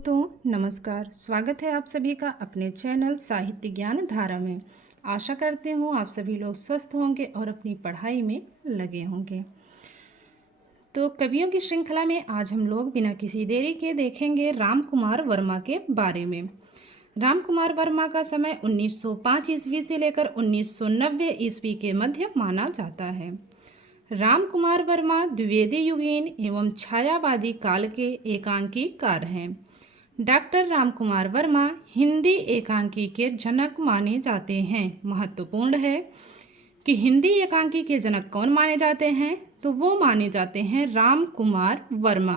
दोस्तों नमस्कार। स्वागत है आप सभी का अपने चैनल साहित्य ज्ञान धारा में। आशा करते हूँ आप सभी लोग स्वस्थ होंगे और अपनी पढ़ाई में लगे होंगे। तो कवियों की श्रृंखला में आज हम लोग बिना किसी देरी के देखेंगे राम कुमार वर्मा के बारे में। राम कुमार वर्मा का समय 1905 ईस्वी से लेकर 1990 ईस्वी के मध्य माना जाता है। राम कुमार वर्मा द्विवेदी युगीन एवं छायावादी काल के एकांकीकार हैं। डॉक्टर राम कुमार वर्मा हिंदी एकांकी के जनक माने जाते हैं। महत्वपूर्ण है कि हिंदी एकांकी के जनक कौन माने जाते हैं, तो वो माने जाते हैं राम कुमार वर्मा।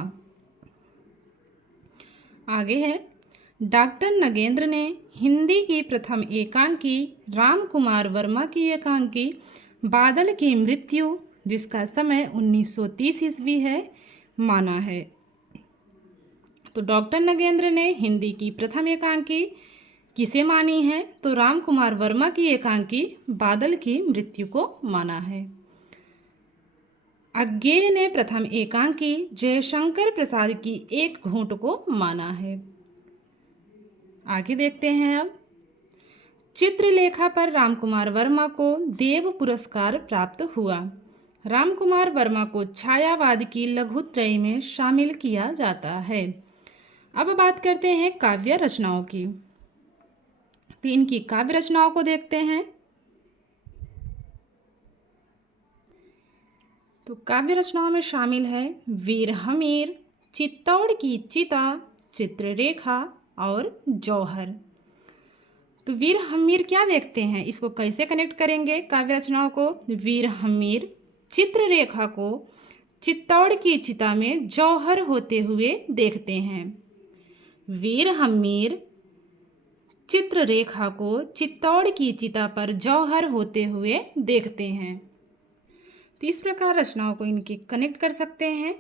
आगे है, डॉक्टर नगेंद्र ने हिंदी की प्रथम एकांकी राम कुमार वर्मा की एकांकी बादल की मृत्यु, जिसका समय 1930 ईस्वी है, माना है। तो डॉक्टर नगेंद्र ने हिंदी की प्रथम एकांकी किसे मानी है, तो राम कुमार वर्मा की एकांकी बादल की मृत्यु को माना है। अज्ञेय ने प्रथम एकांकी जयशंकर प्रसाद की एक घूंट को माना है। आगे देखते हैं अब, चित्रलेखा पर राम कुमार वर्मा को देव पुरस्कार प्राप्त हुआ। राम कुमार वर्मा को छायावाद की लघुत्रय में शामिल किया जाता है। अब बात करते हैं काव्य रचनाओं की। तो इनकी काव्य रचनाओं को देखते हैं। तो काव्य रचनाओं में शामिल है वीर हमीर, चित्तौड़ की चिता, चित्ररेखा और जौहर। तो वीर हमीर क्या देखते हैं, इसको कैसे कनेक्ट करेंगे काव्य रचनाओं को। वीर हमीर चित्ररेखा को चित्तौड़ की चिता में जौहर होते हुए देखते हैं। वीर हमीर चित्ररेखा को चित्तौड़ की चिता पर जौहर होते हुए देखते हैं। तो इस प्रकार रचनाओं को इनकी कनेक्ट कर सकते हैं।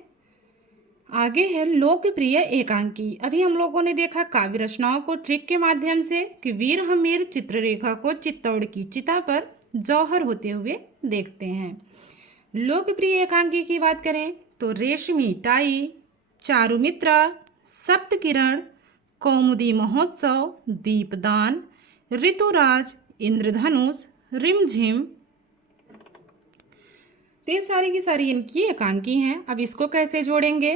आगे है लोकप्रिय एकांकी। अभी हम लोगों ने देखा काव्य रचनाओं को ट्रिक के माध्यम से कि वीर हमीर चित्ररेखा को चित्तौड़ की चिता पर जौहर होते हुए देखते हैं। लोकप्रिय एकांकी की बात करें तो रेशमी टाई, चारुमित्रा, सप्तकिरण, कौमुदी महोत्सव, दीपदान, ऋतुराज, इंद्रधनुष, रिमझिम, तो सारी की सारी इनकी एकांकी हैं। अब इसको कैसे जोड़ेंगे,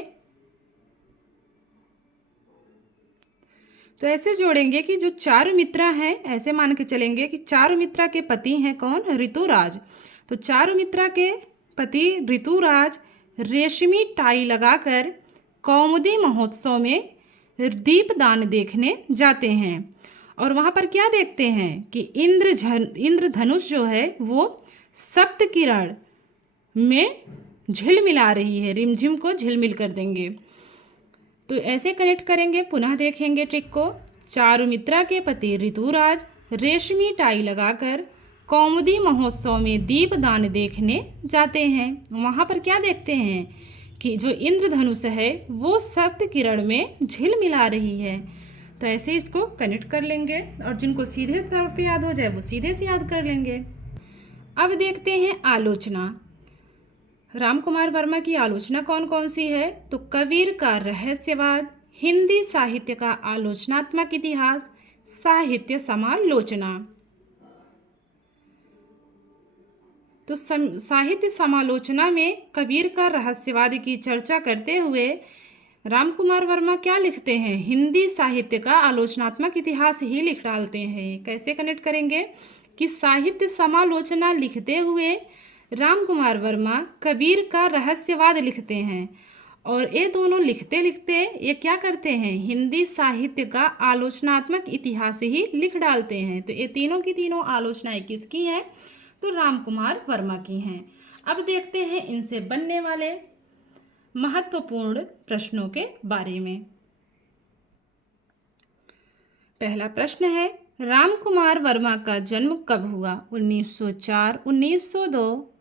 तो ऐसे जोड़ेंगे कि जो चारुमित्रा हैं, ऐसे मान के चलेंगे कि चारुमित्रा के पति हैं कौन, ऋतुराज। तो चारुमित्रा के पति ऋतुराज रेशमी टाई लगाकर कौमुदी महोत्सव में दीपदान देखने जाते हैं और वहाँ पर क्या देखते हैं कि इंद्रधनुष जो है वो सप्तकिरण में झिलमिला रही है, रिमझिम को झिलमिल कर देंगे। तो ऐसे कनेक्ट करेंगे, पुनः देखेंगे ट्रिक को। चारुमित्रा के पति ऋतुराज रेशमी टाई लगाकर कौमुदी महोत्सव में दीपदान देखने जाते हैं। वहाँ पर क्या देखते हैं कि जो इंद्रधनुष है वो सप्तकिरण में झिलमिला रही है। तो ऐसे इसको कनेक्ट कर लेंगे और जिनको सीधे तौर पे याद हो जाए वो सीधे से याद कर लेंगे। अब देखते हैं आलोचना। राम कुमार वर्मा की आलोचना कौन कौन सी है, तो कबीर का रहस्यवाद, हिंदी साहित्य का आलोचनात्मक इतिहास, साहित्य समालोचना। तो साहित्य समालोचना में कबीर का रहस्यवाद की चर्चा करते हुए राम कुमार वर्मा क्या लिखते हैं, हिंदी साहित्य का आलोचनात्मक इतिहास ही लिख डालते हैं। कैसे कनेक्ट करेंगे कि साहित्य समालोचना लिखते हुए राम कुमार वर्मा कबीर का रहस्यवाद लिखते हैं और ये दोनों लिखते लिखते ये क्या करते हैं, हिंदी साहित्य का आलोचनात्मक इतिहास ही लिख डालते हैं। तो ये तीनों की तीनों आलोचनाएं किसकी हैं, तो राम कुमार वर्मा की हैं। अब देखते हैं इनसे बनने वाले महत्वपूर्ण प्रश्नों के बारे में। पहला प्रश्न है, राम कुमार वर्मा का जन्म कब हुआ, 1904, 1902,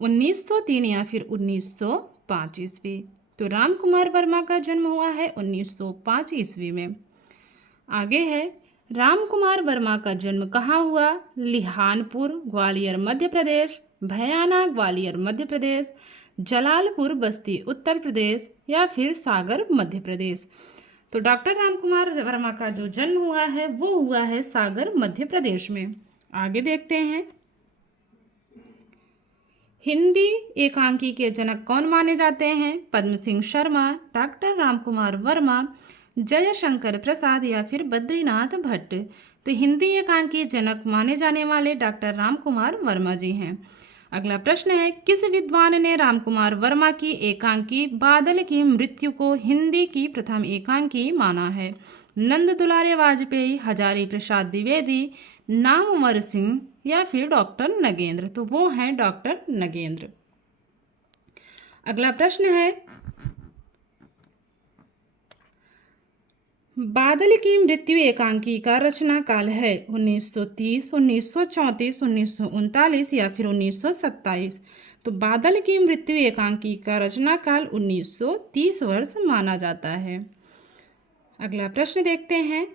1903 या फिर 1905 ईस्वी। तो राम कुमार वर्मा का जन्म हुआ है 1905 ईस्वी में। आगे है, राम कुमार वर्मा का जन्म कहाँ हुआ, लिहानपुर ग्वालियर मध्य प्रदेश, भयाना ग्वालियर मध्य प्रदेश, जलालपुर बस्ती उत्तर प्रदेश या फिर सागर मध्य प्रदेश। तो डॉक्टर रामकुमार वर्मा का जो जन्म हुआ है वो हुआ है सागर मध्य प्रदेश में। आगे देखते हैं, हिंदी एकांकी के जनक कौन माने जाते हैं? पद्म सिंह शर्मा, डॉक्टर रामकुमार वर्मा, जयशंकर प्रसाद या फिर बद्रीनाथ भट्ट। तो हिंदी एकांकी जनक माने जाने वाले डॉक्टर रामकुमार वर्मा जी हैं। अगला प्रश्न है, किस विद्वान ने रामकुमार वर्मा की एकांकी बादल की मृत्यु को हिंदी की प्रथम एकांकी माना है? नंद दुलारे वाजपेयी, हजारी प्रसाद द्विवेदी, नामवर सिंह या फिर डॉक्टर नगेंद्र। तो वो हैं डॉक्टर नगेंद्र। अगला प्रश्न है, बादल की मृत्यु एकांकी का रचना काल है 1930, 1934, 1939 या फिर 1927। तो बादल की मृत्यु एकांकी का रचना काल 1930 वर्ष माना जाता है। अगला प्रश्न देखते हैं,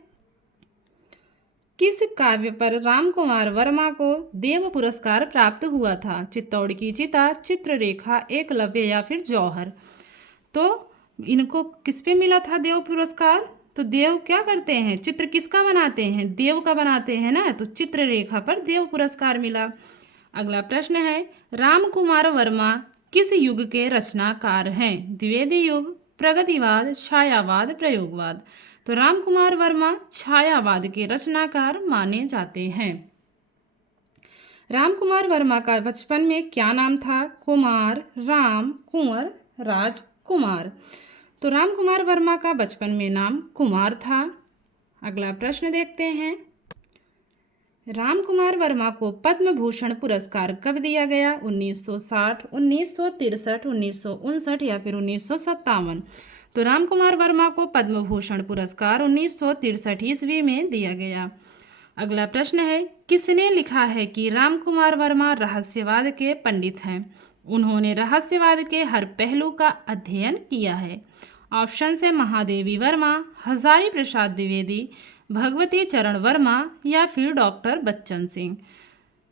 किस काव्य पर रामकुमार वर्मा को देव पुरस्कार प्राप्त हुआ था? चित्तौड़ की चिता, चित्ररेखा, एकलव्य या फिर जौहर। तो इनको किस पे मिला था देव पुरस्कार? तो देव क्या करते हैं, चित्र किसका बनाते हैं? देव का बनाते हैं ना, तो चित्ररेखा पर देव पुरस्कार मिला। अगला प्रश्न है, रामकुमार वर्मा किस युग के रचनाकार हैं? द्विवेदी युग, प्रगतिवाद, छायावाद, प्रयोगवाद। तो रामकुमार वर्मा छायावाद के रचनाकार माने जाते हैं। रामकुमार वर्मा का बचपन में क्या नाम था? कुमार, राम, कुंवर, राजकुमार। तो रामकुमार वर्मा का बचपन में नाम कुमार था। अगला प्रश्न देखते हैं, रामकुमार वर्मा को पद्म भूषण पुरस्कार कब दिया गया? 1960, 1963, 1959 या फिर 1957। तो रामकुमार वर्मा को पद्म भूषण पुरस्कार 1963 ईस्वी में दिया गया। अगला प्रश्न है, किसने लिखा है कि रामकुमार वर्मा रहस्यवाद के पंडित हैं? उन्होंने रहस्यवाद के हर पहलू का अध्ययन किया है। ऑप्शन है महादेवी वर्मा, हजारी प्रसाद द्विवेदी, भगवती चरण वर्मा या फिर डॉक्टर बच्चन सिंह।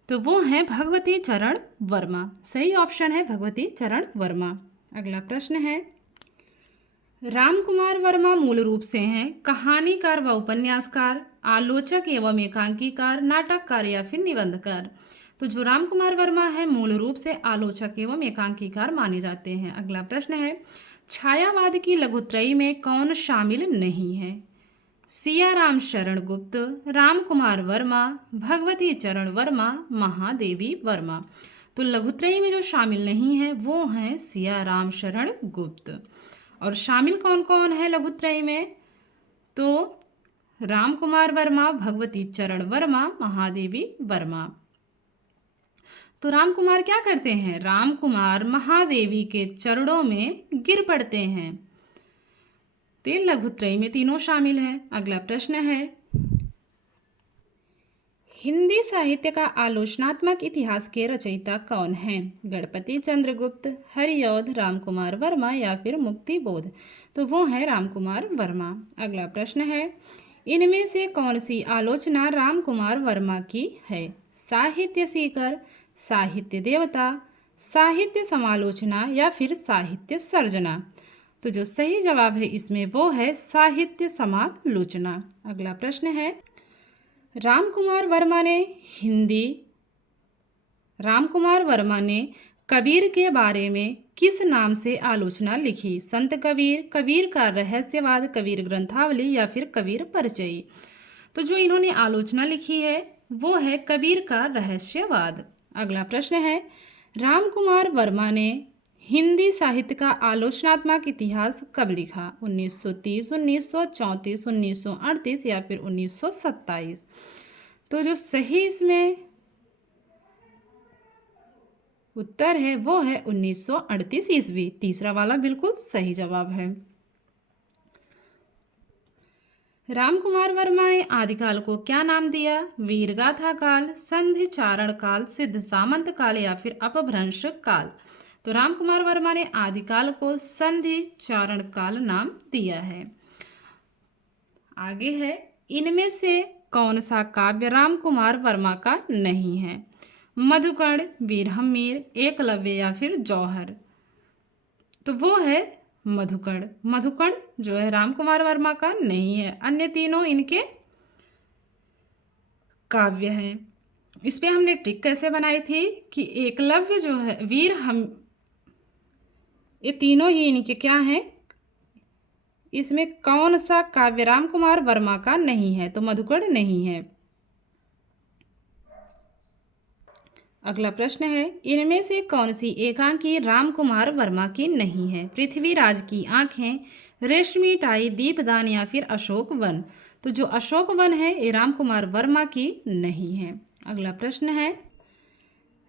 तो वो हैं भगवती चरण वर्मा। सही ऑप्शन है भगवती चरण वर्मा। अगला प्रश्न है, रामकुमार वर्मा मूल रूप से हैं कहानीकार व उपन्यासकार, आलोचक एवं एकांकीकार, नाटककार या फिर निबंधकार। तो जो रामकुमार वर्मा है मूल रूप से आलोचक एवं एकांकीकार माने जाते हैं। अगला प्रश्न है, छायावाद की लघुत्रयी में कौन शामिल नहीं है? सियाराम शरण गुप्त, रामकुमार वर्मा, भगवती चरण वर्मा, महादेवी वर्मा। तो लघुत्रयी में जो शामिल नहीं है वो हैं सियाराम शरण गुप्त। और शामिल कौन कौन है लघुत्रयी में? तो रामकुमार वर्मा, भगवती चरण वर्मा, महादेवी वर्मा। तो रामकुमार क्या करते हैं? रामकुमार महादेवी के चरणों में गिर पड़ते हैं। तो लघुत्रयी में तीनों शामिल हैं। अगला प्रश्न है, हिंदी साहित्य का आलोचनात्मक इतिहास के रचयिता कौन हैं? गणपति चंद्रगुप्त, हरिऔध, रामकुमार वर्मा या फिर मुक्तिबोध। तो वो है रामकुमार वर्मा। अगला प्रश्न है, इनमें से कौन सी आलोचना रामकुमार वर्मा की है? साहित्य सीकर, साहित्य देवता, साहित्य समालोचना या फिर साहित्य सर्जना। तो जो सही जवाब है इसमें वो है साहित्य समालोचना। अगला प्रश्न है, रामकुमार वर्मा ने कबीर के बारे में किस नाम से आलोचना लिखी? संत कबीर, कबीर का रहस्यवाद, कबीर ग्रंथावली या फिर कबीर परिचयी। तो जो इन्होंने आलोचना लिखी है वो है कबीर का रहस्यवाद। अगला प्रश्न है, रामकुमार वर्मा ने हिंदी साहित्य का आलोचनात्मक इतिहास कब लिखा? 1930, 1934, 1938 या फिर 1927। तो जो सही इसमें उत्तर है वो है 1938 ईस्वी। तीसरा वाला बिल्कुल सही जवाब है। रामकुमार वर्मा ने आदिकाल को क्या नाम दिया? वीरगाथा काल, संधि चारण काल, सिद्ध सामंत काल या फिर अपभ्रंश काल। तो रामकुमार वर्मा ने आदिकाल को संधि चारण काल नाम दिया है। आगे है, इनमें से कौन सा काव्य रामकुमार वर्मा का नहीं है? मधुकर्ण, वीर हम्मीर, एकलव्य या फिर जौहर। तो वो है मधुकड़। मधुकड़ जो है राम कुमार वर्मा का नहीं है, अन्य तीनों इनके काव्य हैं। इस पे हमने ट्रिक कैसे बनाई थी कि एकलव्य जो है, वीर हम, ये तीनों ही इनके क्या हैं, इसमें कौन सा काव्य राम कुमार वर्मा का नहीं है, तो मधुकड़ नहीं है। अगला प्रश्न है, इनमें से कौन सी एकांकी राम कुमार वर्मा की नहीं है? पृथ्वीराज की आंखें, रेशमी टाई, दीपदान या फिर अशोक वन। तो जो अशोक वन है ये राम कुमार वर्मा की नहीं है। अगला प्रश्न है,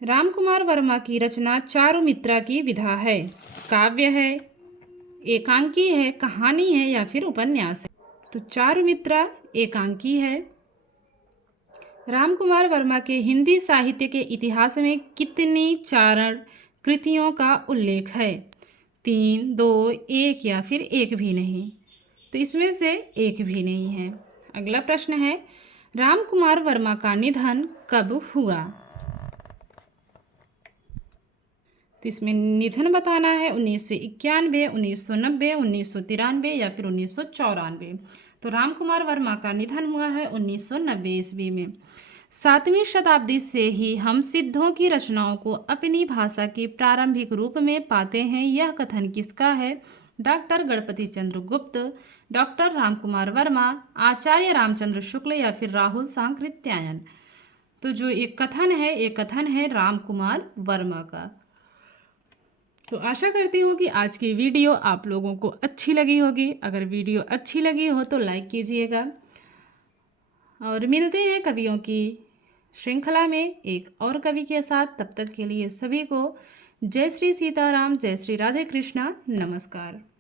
राम कुमार वर्मा की रचना चारुमित्रा की विधा है? काव्य है, एकांकी है, कहानी है या फिर उपन्यास है? तो चारुमित्रा एकांकी है। राम कुमार वर्मा के हिंदी साहित्य के इतिहास में कितनी चारण कृतियों का उल्लेख है? 3, 2, 1 या फिर एक भी नहीं? तो इसमें से एक भी नहीं है। अगला प्रश्न है, राम कुमार वर्मा का निधन कब हुआ? तो इसमें निधन बताना है 1991, 1990, 1993 या फिर 1994। तो राम कुमार वर्मा का निधन हुआ है 1990 ईस्वी में। 7वीं शताब्दी से ही हम सिद्धों की रचनाओं को अपनी भाषा के प्रारंभिक रूप में पाते हैं। यह कथन किसका है? डॉक्टर गणपति चंद्र गुप्त, डॉक्टर राम कुमार वर्मा, आचार्य रामचंद्र शुक्ल या फिर राहुल सांकृत्यायन। तो जो ये कथन है राम कुमार वर्मा का। तो आशा करती हूँ कि आज की वीडियो आप लोगों को अच्छी लगी होगी। अगर वीडियो अच्छी लगी हो तो लाइक कीजिएगा और मिलते हैं कवियों की श्रृंखला में एक और कवि के साथ। तब तक के लिए सभी को जय श्री सीताराम, जय श्री राधे कृष्णा, नमस्कार।